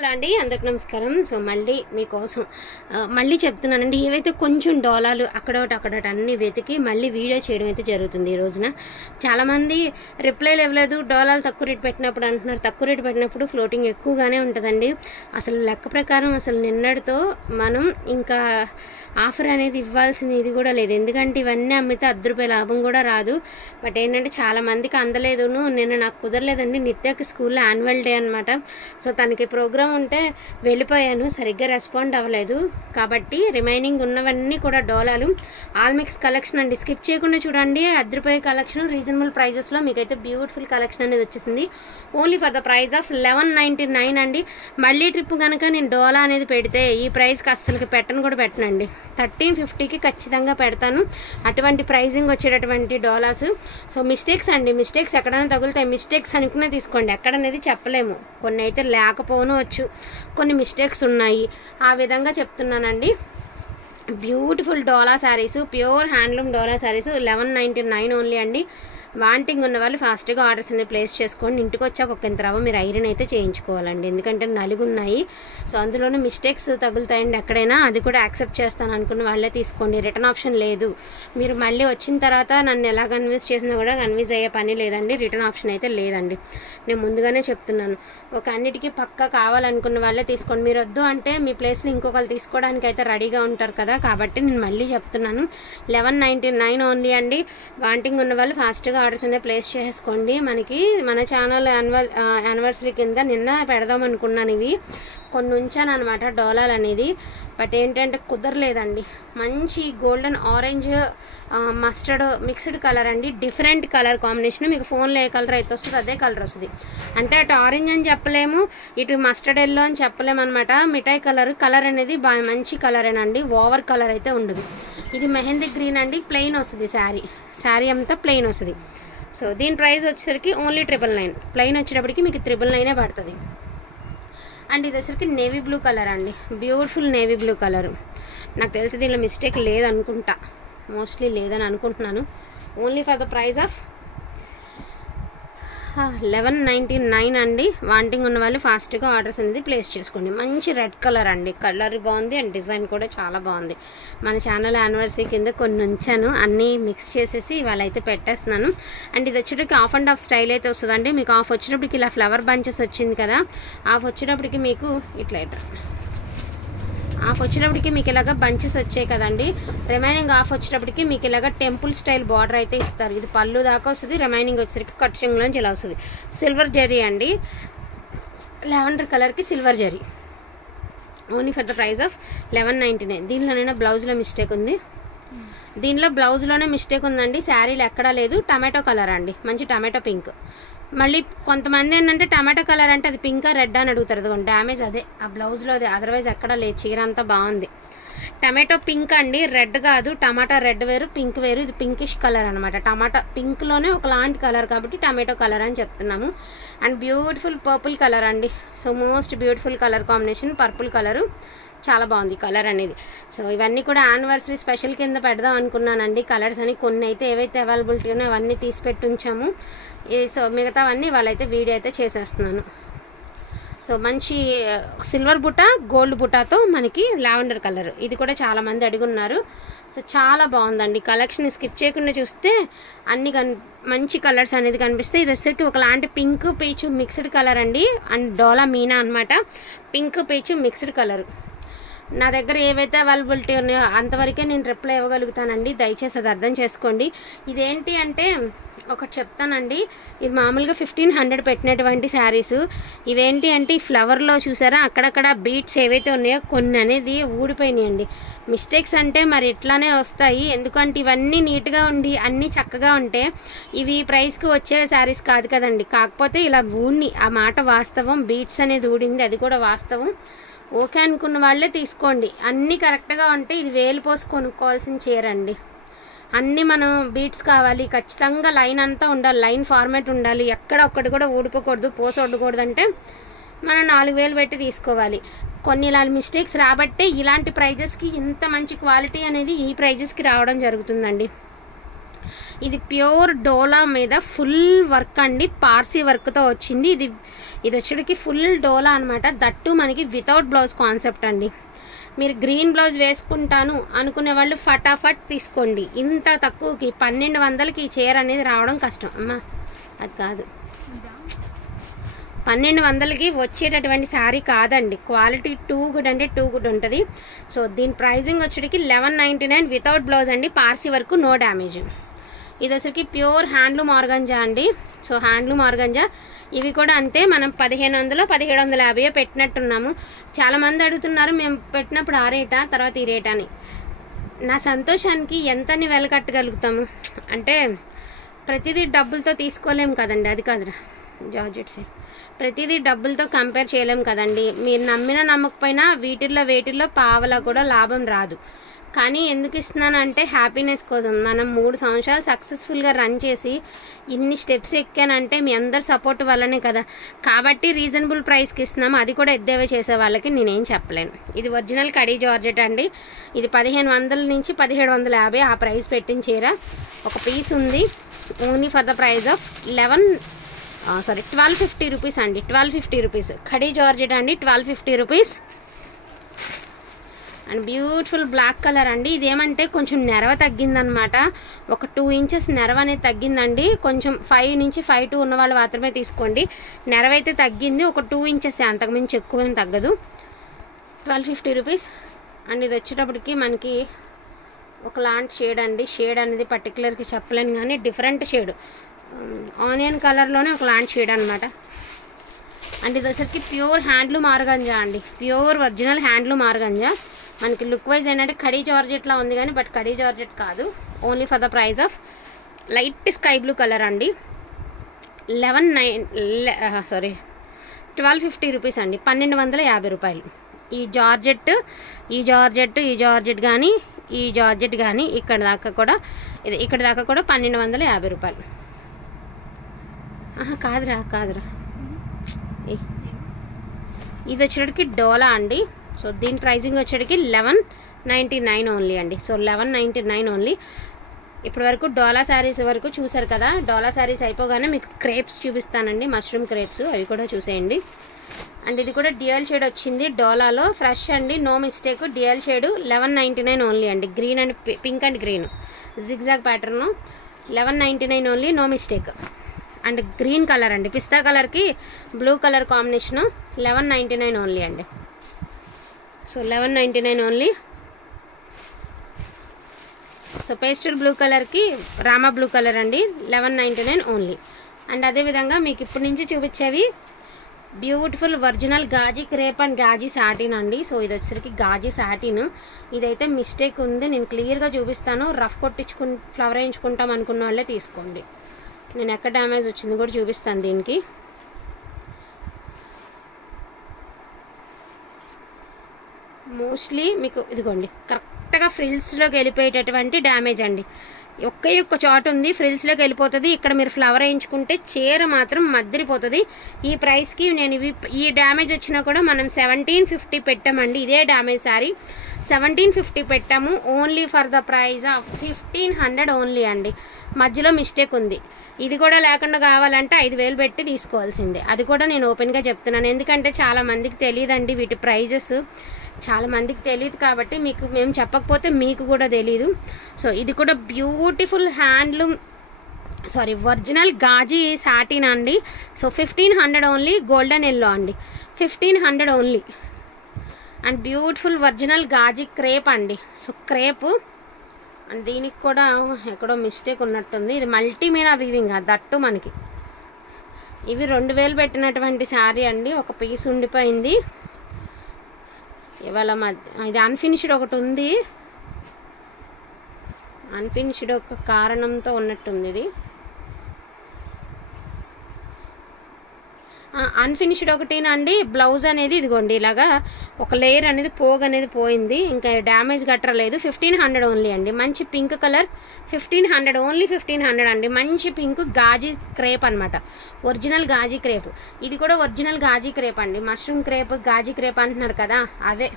Hello అండి, అందరికి నమస్కారం. సో మళ్ళీ మీకోసం మళ్ళీ చెప్తున్నానండి, ఏవైతే కొంచెం డోలాలు అక్కడొకటి అన్నీ వెతికి మళ్ళీ వీడియో చేయడం అయితే జరుగుతుంది. ఈ రోజున చాలామంది రిప్లైలు ఇవ్వలేదు, డోలాలు తక్కువ రేటు పెట్టినప్పుడు అంటున్నారు. తక్కువ రేటు పెట్టినప్పుడు ఫ్లోటింగ్ ఎక్కువగానే ఉంటుందండి. అసలు లెక్క ప్రకారం అసలు నిన్నటితో మనం ఇంకా ఆఫర్ అనేది ఇవ్వాల్సింది కూడా లేదు, ఎందుకంటే ఇవన్నీ అమ్మితే ₹10 లాభం కూడా రాదు. బట్ ఏంటంటే చాలామందికి అందలేదును. నిన్న నాకు కుదరలేదండి, నిత్యకి స్కూల్లో యాన్యువల్ డే అనమాట. సో తనకి ప్రోగ్రామ్ ఉంటే వెళ్ళిపోయాను, సరిగ్గా రెస్పాండ్ అవ్వలేదు. కాబట్టి రిమైనింగ్ ఉన్నవన్నీ కూడా డోలాలు ఆల్మిక్స్ కలెక్షన్ అండి. స్కిప్ చేయకుండా చూడండి. ₹10 కలెక్షన్ రీజనబుల్ ప్రైజెస్లో మీకైతే బ్యూటిఫుల్ కలెక్షన్ అనేది వచ్చేసింది. Only for the price of $11.99 అండి. మళ్ళీ ట్రిప్ కనుక నేను డోలా అనేది పెడితే ఈ ప్రైస్కి అస్సలకి పెట్టనండి. 1350కి ఖచ్చితంగా పెడతాను. అటువంటి ప్రైజింగ్ వచ్చేటటువంటి డోలాస్. సో మిస్టేక్స్ అండి, మిస్టేక్స్ ఎక్కడైనా తగులుతాయి. మిస్టేక్స్ అనుకునే తీసుకోండి, ఎక్కడనేది చెప్పలేము. కొన్ని అయితే లేకపోవచ్చు, కొన్ని మిస్టేక్స్ ఉన్నాయి. ఆ విధంగా చెప్తున్నానండి. బ్యూటిఫుల్ డోలా శారీస్, ప్యూర్ హ్యాండ్లూమ్ డోలా శారీస్, $11.99 ఓన్లీ అండి. వాంటింగ్ ఉన్న వాళ్ళు ఫాస్ట్గా ఆర్డర్స్ అనేది ప్లేస్ చేసుకోండి. ఇంటికి వచ్చాక ఒక ఇంత రవ్వ మీరు ఐరన్ అయితే చేయించుకోవాలండి, ఎందుకంటే నలుగు ఉన్నాయి. సో అందులోనూ మిస్టేక్స్ తగులుతాయండి ఎక్కడైనా, అది కూడా యాక్సెప్ట్ చేస్తాను అనుకున్న వాళ్ళే తీసుకోండి. రిటర్న్ ఆప్షన్ లేదు. మీరు మళ్ళీ వచ్చిన తర్వాత నన్ను ఎలా కన్విన్స్ చేసినా కూడా కన్విన్స్ అయ్యే పని లేదండి. రిటర్న్ ఆప్షన్ అయితే లేదండి, నేను ముందుగానే చెప్తున్నాను. ఒక అన్నిటికీ పక్కా కావాలనుకున్న వాళ్ళే తీసుకోండి. మీరు వద్దు అంటే మీ ప్లేస్లో ఇంకొకరు తీసుకోవడానికి అయితే రెడీగా ఉంటారు కదా, కాబట్టి నేను మళ్ళీ చెప్తున్నాను. $11.99 ఓన్లీ అండి. వాంటింగ్ ఉన్న వాళ్ళు ఫాస్ట్గా ఆర్డర్స్ అనేది ప్లేస్ చేసుకోండి. మన ఛానల్ యానివర్సరీ కింద నిన్న పెడదాం అనుకున్నాను. ఇవి కొన్ని ఉంచాను అనమాట డోలాలు అనేది. బట్ ఏంటంటే కుదరలేదండి. మంచి golden orange mustard mixed colour అండి, డిఫరెంట్ కలర్ కాంబినేషన్. మీకు ఫోన్లో ఏ కలర్ అయితే వస్తుంది అదే కలర్ వస్తుంది. అంటే అటు ఆరెంజ్ అని చెప్పలేము, ఇటు మస్టర్డ్ ఎల్లో అని చెప్పలేము అనమాట. మిఠాయి కలర్ అనేది బాగా మంచి కలరేనండి, ఓవర్ కలర్ అయితే ఉండదు. ఇది మెహందీ గ్రీన్ అండి, ప్లెయిన్ వస్తుంది. శారీ అంతా ప్లెయిన్ వస్తుంది. సో దీని ప్రైస్ వచ్చేసరికి ఓన్లీ $999. ప్లెయిన్ వచ్చేటప్పటికి మీకు $999 పడుతుంది. అండ్ ఇది వచ్చేసరికి నేవీ బ్లూ కలర్ అండి, బ్యూటిఫుల్ నేవీ బ్లూ కలరు. నాకు తెలిసి దీనిలో మిస్టేక్ లేదనుకుంటా, మోస్ట్లీ లేదని అనుకుంటున్నాను. Only for the price of $11.99 అండి. వాంటింగ్ ఉన్న వాళ్ళు ఫాస్ట్గా ఆర్డర్స్ అనేది ప్లేస్ చేసుకోండి. మంచి రెడ్ కలర్ అండి, కలర్ బాగుంది అండ్ డిజైన్ కూడా చాలా బాగుంది. మన ఛానల్ యానివర్సరీ కింద కొన్ని ఉంచాను, అన్నీ మిక్స్ చేసేసి ఇవాళ అయితే పెట్టేస్తున్నాను. అండ్ ఇది వచ్చేటప్పటికి ఆఫ్ అండ్ ఆఫ్ స్టైల్ అయితే వస్తుందండి. మీకు ఆఫ్ వచ్చేటప్పటికి ఇలా ఫ్లవర్ బంచెస్ వచ్చింది కదా, ఆఫ్ వచ్చేటప్పటికి మీకు ఇట్లా ఆఫ్ వచ్చేటప్పటికి మీకు ఇలాగ బంచెస్ వచ్చాయి కదండి. రిమైనింగ్ ఆఫ్ వచ్చేటప్పటికి మీకు ఇలాగ టెంపుల్ స్టైల్ బార్డర్ అయితే ఇస్తారు. ఇది పళ్ళు దాకా వస్తుంది. రిమైనింగ్ వచ్చేసరికి కట్ చెంగులోంచి ఇలా వస్తుంది. సిల్వర్ జరీ అండి, లావెండర్ కలర్కి silver zari. Only for the price of $11.99. దీనిలోనైనా బ్లౌజ్లో మిస్టేక్ ఉంది, దీనిలో బ్లౌజ్లోనే మిస్టేక్ ఉందండి, శారీలు ఎక్కడా లేదు. టమాటో కలర్ అండి, మంచి టమాటో పింక్. మళ్ళీ కొంతమంది ఏంటంటే టమాటో కలర్ అంటే అది పింకా రెడ్ అని అడుగుతారు. అది డ్యామేజ్ అదే ఆ బ్లౌజ్లో అదే, అదర్వైజ్ ఎక్కడా లేదు. చీర అంతా బాగుంది. టమాటో పింక్ అండి, రెడ్ కాదు. టమాటా రెడ్ వేరు, పింక్ వేరు. ఇది పింకిష్ కలర్ అనమాట. టమాటా పింక్లోనే ఒకలాంటి కలర్ కాబట్టి టమాటో కలర్ అని చెప్తున్నాము. అండ్ బ్యూటిఫుల్ పర్పుల్ కలర్ అండి. So most beautiful colour combination purple colour, చాలా బాగుంది కలర్ అనేది. సో ఇవన్నీ కూడా యానివర్సరీ స్పెషల్ కింద పెడదాం అనుకున్నానండి. కలర్స్ అని కొన్ని అయితే ఏవైతే అవైలబిలిటీ ఉన్నాయో అవన్నీ తీసి పెట్టి ఉంచాము. సో మిగతావన్నీ వాళ్ళైతే వీడియో అయితే చేసేస్తున్నాను. సో మంచి సిల్వర్ బుట్ట గోల్డ్ బుట్టాతో మనకి లావెండర్ కలర్, ఇది కూడా చాలామంది అడుగున్నారు. సో చాలా బాగుందండి కలెక్షన్. స్కిప్ చేయకుండా చూస్తే అన్ని మంచి కలర్స్ అనేది కనిపిస్తాయి. ఇది వచ్చేసరికి ఒకలాంటి పింక్ పీచు మిక్స్డ్ కలర్ అండి, అండ్ డోలా మీనా అనమాట. పింక్ పీచు మిక్స్డ్ కలర్. నా దగ్గర ఏవైతే అవైలబిలిటీ ఉన్నాయో అంతవరకే నేను రిప్లై ఇవ్వగలుగుతానండి, దయచేసి అది అర్థం చేసుకోండి. ఇదేంటి అంటే ఒకటి చెప్తానండి, ఇది మామూలుగా 1500 పెట్టినటువంటి శారీస్. ఇవేంటి అంటే ఈ ఫ్లవర్లో చూసారా అక్కడక్కడ బీట్స్ ఏవైతే ఉన్నాయో కొన్ని అనేది ఊడిపోయినాయండి. మిస్టేక్స్ అంటే మరి ఇట్లానే వస్తాయి, ఎందుకంటే ఇవన్నీ నీట్గా ఉండి అన్నీ చక్కగా ఉంటే ఇవి ప్రైస్కి వచ్చే శారీస్ కాదు కదండి. కాకపోతే ఇలా ఊడిని, ఆ మాట వాస్తవం, బీట్స్ అనేది ఊడింది, అది కూడా వాస్తవం. ఓకే అనుకున్న వాళ్ళే తీసుకోండి. అన్నీ కరెక్ట్గా ఉంటే ఇది వేలు పోసి కొనుక్కోవాల్సిన చీర అండి. అన్నీ మనం బీట్స్ కావాలి, ఖచ్చితంగా లైన్ అంతా ఉండాలి, లైన్ ఫార్మేట్ ఉండాలి, ఎక్కడ ఒక్కటి కూడా ఊడిపోకూడదు, పోసొడకూడదు. అంటే మనం 4000 పెట్టి తీసుకోవాలి. కొన్ని ఇలా మిస్టేక్స్ రాబట్టే ఇలాంటి ప్రైజెస్కి ఇంత మంచి క్వాలిటీ అనేది ఈ ప్రైజెస్కి రావడం జరుగుతుందండి. ఇది ప్యూర్ డోలా మీద ఫుల్ వర్క్ అండి, పార్సీ వర్క్తో వచ్చింది. ఇది వచ్చేటికి ఫుల్ డోలా అనమాట. దట్టు మనకి వితౌట్ బ్లౌజ్ కాన్సెప్ట్ అండి. మీరు గ్రీన్ బ్లౌజ్ వేసుకుంటాను అనుకునే వాళ్ళు ఫటాఫట్ తీసుకోండి. ఇంత తక్కువకి 1200కి ఈ చీర అనేది రావడం కష్టం అమ్మా. అది కాదు, 1200కి వచ్చేటటువంటి శారీ కాదండి. క్వాలిటీ టూ గుడ్ అంటే టూ గుడ్ ఉంటుంది. సో దీని ప్రైజింగ్ వచ్చేటికి 1199 వితౌట్ బ్లౌజ్ అండి, పార్సీ వరకు, నో డ్యామేజ్. ఇది వచ్చరికి ప్యూర్ హ్యాండ్లూమ్ ఆర్గంజా అండి. సో హ్యాండ్లూమ్ ఆర్గంజా ఇవి కూడా అంతే. మనం 1500 1750 పెట్టినట్టున్నాము. చాలామంది అడుగుతున్నారు మేము పెట్టినప్పుడు ఆ రేటా తర్వాత ఈ రేటా అని. నా సంతోషానికి ఎంతని వెలకట్టగలుగుతాము అంటే ప్రతిదీ డబ్బులతో తీసుకోలేము కదండి. అది కాదురా జార్జెట్సే, ప్రతిదీ డబ్బులతో కంపేర్ చేయలేము కదండి. మీరు నమ్మినా నమ్మకపోయినా వేటిల్లో పావలా కూడా లాభం రాదు. కానీ ఎందుకు ఇస్తున్నానంటే హ్యాపీనెస్ కోసం. మనం 3 సంవత్సరాలు సక్సెస్ఫుల్గా రన్ చేసి ఇన్ని స్టెప్స్ ఎక్కానంటే మీ అందరు సపోర్ట్ వల్లనే కదా. కాబట్టి రీజనబుల్ ప్రైస్కి ఇస్తున్నాము. అది కూడా ఎద్దేవే చేసే వాళ్ళకి నేనేం చెప్పలేను. ఇది ఒరిజినల్ కడీ జార్జెట్ అండి. ఇది 1500 నుంచి 1750 ఆ ప్రైస్ పెట్టిన చీర. ఒక పీస్ ఉంది only for the price of 1250 rupees అండి. 1250 రూపీస్ కడీ జార్జెట్ అండి, 1250 rupees. And beautiful black colour అండి. ఇదేమంటే కొంచెం నెరవ తగ్గిందనమాట. ఒక 2 ఇంచెస్ నెరవ అనేది తగ్గిందండి. కొంచెం 5 నుంచి 5'2" ఉన్న వాళ్ళు మాత్రమే తీసుకోండి. నెరవ అయితే తగ్గింది, ఒక 2 ఇంచెస్, అంతకుమించి ఎక్కువ ఏం తగ్గదు. 1250 రూపీస్. అండ్ ఇది వచ్చేటప్పటికి మనకి ఒకలాంటి షేడ్ అండి. షేడ్ అనేది పర్టికులర్కి చెప్పలేను కానీ డిఫరెంట్ షేడ్, ఆనియన్ కలర్లోనే ఒకలాంటి షేడ్ అనమాట. అండ్ ఇది వచ్చరికి ప్యూర్ హ్యాండ్లూమ్ ఆర్గంజా అండి, ప్యూర్ ఒరిజినల్ హ్యాండ్లూమ్ ఆర్గంజా. మనకి లుక్ వైజ్ ఏంటంటే కడీ జార్జెట్లా ఉంది కానీ బట్ కడీ జార్జెట్ కాదు. Only for the price of light sky blue colour అండి. 1250 రూపీస్ అండి, 1250 రూపాయలు. ఈ జార్జెట్ కానీ ఇక్కడ దాకా కూడా 1250 రూపాయలు. కాదురా ఇది వచ్చేటికి డోలా అండి. సో దీని ప్రైజింగ్ వచ్చేటికి 1199 ఓన్లీ అండి. So 1199 only. ఇప్పటి వరకు డోలా శారీస్ వరకు చూసారు కదా. డోలా శారీస్ అయిపోగానే మీకు క్రేప్స్ చూపిస్తానండి, మష్రూమ్ క్రేప్స్, అవి కూడా చూసేయండి. అండ్ ఇది కూడా డ్యూయల్ షేడ్ వచ్చింది డోలాలో, ఫ్రెష్ అండి, no mistake. Dual shade 1199 only అండి. Green and pink and green zigzag pattern, 1199 only, no mistake. And green colour అండి, పిస్తా కలర్కి బ్లూ కలర్ కాంబినేషను, 1199 ఓన్లీ అండి. So 1199 only. So pastel blue కలర్కి రామా బ్లూ కలర్ అండి, 1199 ఓన్లీ. అండ్ అదేవిధంగా మీకు ఇప్పటి నుంచి చూపించేవి beautiful original gaji crepe and gaji satin అండి. సో ఇది వచ్చేసరికి గాజీ సాటిన్. ఇదైతే మిస్టేక్ ఉంది, నేను క్లియర్గా చూపిస్తాను. రఫ్ ఫ్లవర్ వేయించుకుంటాం అనుకున్న వాళ్ళే తీసుకోండి. నేను ఎక్కడ డ్యామేజ్ వచ్చింది కూడా చూపిస్తాను దీనికి. మోస్ట్లీ మీకు ఇదిగోండి కరెక్ట్గా ఫ్రిల్స్లోకి వెళ్ళిపోయేటటువంటి డ్యామేజ్ అండి. ఒక్క చోట ఉంది, ఫ్రిల్స్లోకి వెళ్ళిపోతుంది. ఇక్కడ మీరు ఫ్లవర్ వేయించుకుంటే చీర మాత్రం మద్దిరిపోతుంది. ఈ ప్రైస్కి నేను ఈ డ్యామేజ్ వచ్చినా కూడా మనం 1750 పెట్టామండి. ఇదే డ్యామేజ్ సారీ 1750 పెట్టాము. Only for the price of 1500 only అండి. మధ్యలో మిస్టేక్ ఉంది. ఇది కూడా లేకుండా కావాలంటే 5000 పెట్టి తీసుకోవాల్సిందే. అది కూడా నేను ఓపెన్గా చెప్తున్నాను, ఎందుకంటే చాలామందికి తెలియదండి వీటి ప్రైజెస్. చాలామందికి తెలియదు కాబట్టి మేము చెప్పకపోతే మీకు కూడా తెలీదు. సో ఇది కూడా beautiful handloom original gaji satin అండి. So 1500 only. గోల్డెన్ ఎల్లో అండి, 1500 only. And beautiful original gaji crepe అండి. సో క్రేప్ అండ్ దీనికి కూడా ఎక్కడో మిస్టేక్ ఉన్నట్టుంది. ఇది మల్టీమీనా వీవింగ్, దట్టు మనకి ఇవి 2000 పెట్టినటువంటి శారీ అండి. ఒక పీస్ ఉండిపోయింది ఇవాళ ఇది అన్ఫినిష్డ్ ఒకటి ఉంది, అన్ఫినిష్డ్ ఒక కారణంతో ఉన్నట్టుంది. ఇది అన్ఫినిష్డ్ ఒకటేనండి. బ్లౌజ్ అనేది ఇదిగోండి ఇలాగా ఒక లేయర్ అనేది పోగు అనేది పోయింది, ఇంకా డ్యామేజ్ గట్రలేదు. 1500 ఓన్లీ అండి. మంచి పింక్ కలర్, 1500 ఓన్లీ, 1500 అండి. మంచి పింక్ గాజీ క్రేప్ అనమాట, ఒరిజినల్ గాజీ క్రేప్. ఇది కూడా ఒరిజినల్ గాజీ క్రేప్ అండి. మష్రూమ్ క్రేప్, గాజీ క్రేప్ అంటున్నారు కదా, అవే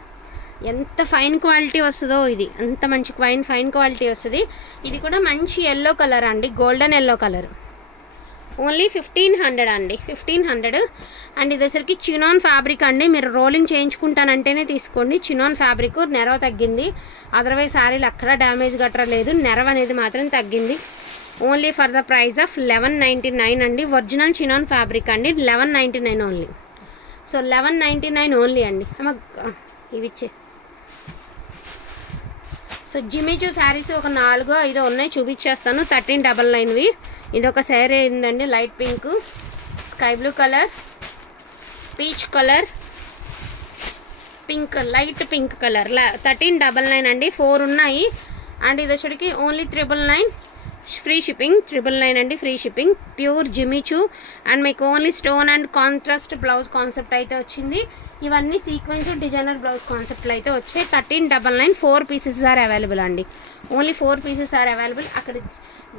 ఎంత ఫైన్ క్వాలిటీ వస్తుందో, ఇది అంత మంచి ఫైన్ క్వాలిటీ వస్తుంది. ఇది కూడా మంచి ఎల్లో కలర్ అండి, గోల్డెన్ ఎల్లో కలర్. ఓన్లీ 1500 అండి, 1500. అండ్ ఇది వచ్చరికి చినాన్ ఫ్యాబ్రిక్ అండి. మీరు రోలింగ్ చేయించుకుంటానంటేనే తీసుకోండి. చినాన్ ఫ్యాబ్రిక్, నెరవ తగ్గింది. అదర్వైజ్ శారీలు అక్కడ డ్యామేజ్ గట్రా లేదు, నెరవ అనేది మాత్రం తగ్గింది. Only for the price of 1199 అండి. ఒరిజినల్ చినాన్ ఫ్యాబ్రిక్ అండి, 1199 ఓన్లీ. సో 1199 ఓన్లీ అండి. ఇవి ఇచ్చే. సో జిమిచూ శారీస్ ఒక 4-5 ఉన్నాయి, చూపించేస్తాను. 1399వి. ఇది ఒక శారీ అయిందండి, light pink, sky blue colour, peach colour, pink, light pink colour. 1399 అండి. 4 ఉన్నాయి. అండ్ ఇది వచ్చేటికి ఓన్లీ 999 ఫ్రీ షిప్పింగ్. 999 అండి, free shipping. Pure Jimmy Choo. And మీకు only stone and contrast blouse concept అయితే వచ్చింది. ఇవన్నీ సీక్వెన్స్ డిజైనర్ బ్లౌజ్ కాన్సెప్ట్లు అయితే వచ్చాయి. 1399. 4 పీసెస్ ఆర్ అవైలబుల్ అండి. Only 4 pieces are available. అక్కడ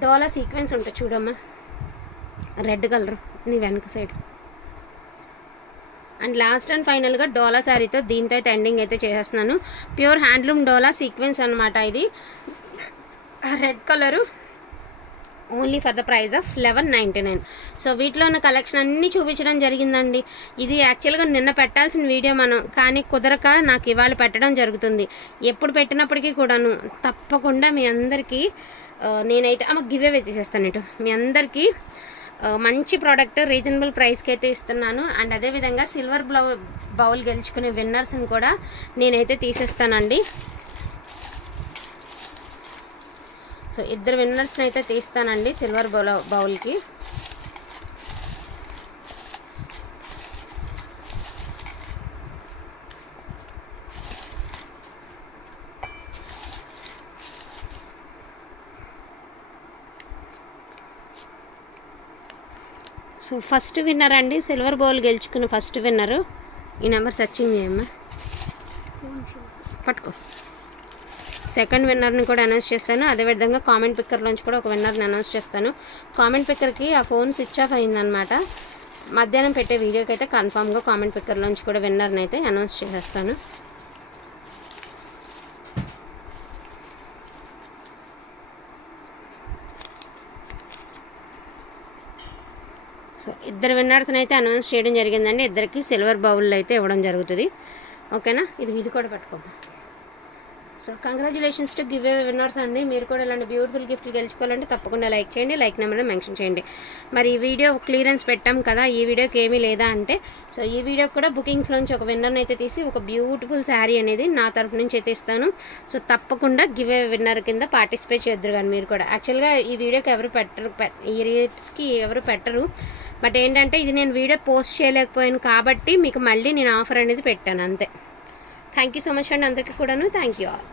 డోలా సీక్వెన్స్ ఉంటుంది చూడమ్మా, రెడ్ కలర్ నీ వెనక సైడ్. అండ్ లాస్ట్ అండ్ ఫైనల్గా డోలా శారీతో దీంతో అయితే ఎండింగ్ అయితే చేసేస్తున్నాను. ప్యూర్ హ్యాండ్లూమ్ డోలా సీక్వెన్స్ అనమాట. ఇది red colour, only for the price of 1199. So వీటిలో ఉన్న కలెక్షన్ అన్నీ చూపించడం జరిగిందండి. ఇది యాక్చువల్గా నిన్న పెట్టాల్సిన వీడియో మనం, కానీ కుదరక నాకు ఇవాళ పెట్టడం జరుగుతుంది. ఎప్పుడు పెట్టినప్పటికీ కూడాను తప్పకుండా మీ అందరికీ నేనైతే గివ్ అవే తీసేస్తాను. ఇటు మీ అందరికీ మంచి ప్రోడక్ట్ రీజనబుల్ ప్రైస్కి అయితే ఇస్తున్నాను. అండ్ అదేవిధంగా సిల్వర్ బౌల్ గెలుచుకునే విన్నర్స్ని కూడా నేనైతే తీసేస్తానండి. సో 2 విన్నర్స్ని అయితే తీస్తానండి సిల్వర్ బౌల్కి. సో ఫస్ట్ విన్నర్ అండి, సిల్వర్ బౌల్ గెలుచుకున్న ఫస్ట్ విన్నరు. ఈ నెంబర్ సెర్చింగ్ చేయమ్మా, పట్టుకో. సెకండ్ విన్నర్ని కూడా అనౌన్స్ చేస్తాను. అదేవిధంగా కామెంట్ పిక్కర్లోంచి కూడా ఒక విన్నర్ని అనౌన్స్ చేస్తాను. కామెంట్ పిక్కర్కి ఆ ఫోన్ స్విచ్ ఆఫ్ అయిందనమాట. మధ్యాహ్నం పెట్టే వీడియోకి అయితే కన్ఫామ్గా కామెంట్ పిక్కర్లోంచి కూడా విన్నర్ని అయితే అనౌన్స్ చేసేస్తాను. సో 2 విన్నర్స్ని అయితే అనౌన్స్ చేయడం జరిగిందండి. 2కి సిల్వర్ బౌల్ అయితే ఇవ్వడం జరుగుతుంది. ఓకేనా, ఇది కూడా పట్టుకోమ్మా. So congratulations to give away winners అండి. మీరు కూడా ఇలాంటి బ్యూటిఫుల్ గిఫ్ట్లు గెలుచుకోవాలంటే తప్పకుండా లైక్ చేయండి, లైక్ నెంబర్ని మెన్షన్ చేయండి. మరి ఈ వీడియో క్లియరెన్స్ పెట్టాం కదా, ఈ వీడియోకి ఏమీ లేదా అంటే, సో ఈ వీడియోకి కూడా బుకింగ్స్లోంచి ఒక విన్నర్ని అయితే తీసి ఒక బ్యూటిఫుల్ శారీ అనేది నా తరఫు నుంచి అయితే ఇస్తాను. సో తప్పకుండా గివ్ అవే విన్నర్ కింద పార్టిసిపేట్ చేద్దరు. కానీ మీరు కూడా యాక్చువల్గా ఈ వీడియోకి ఎవరు పెట్టరు, ఈ రేట్స్కి ఎవరు పెట్టరు. బట్ ఏంటంటే ఇది నేను వీడియో పోస్ట్ చేయలేకపోయాను కాబట్టి మీకు మళ్ళీ నేను ఆఫర్ అనేది పెట్టాను అంతే. థ్యాంక్ యూ సో మచ్ అండి అందరికీ కూడాను. Thank you all.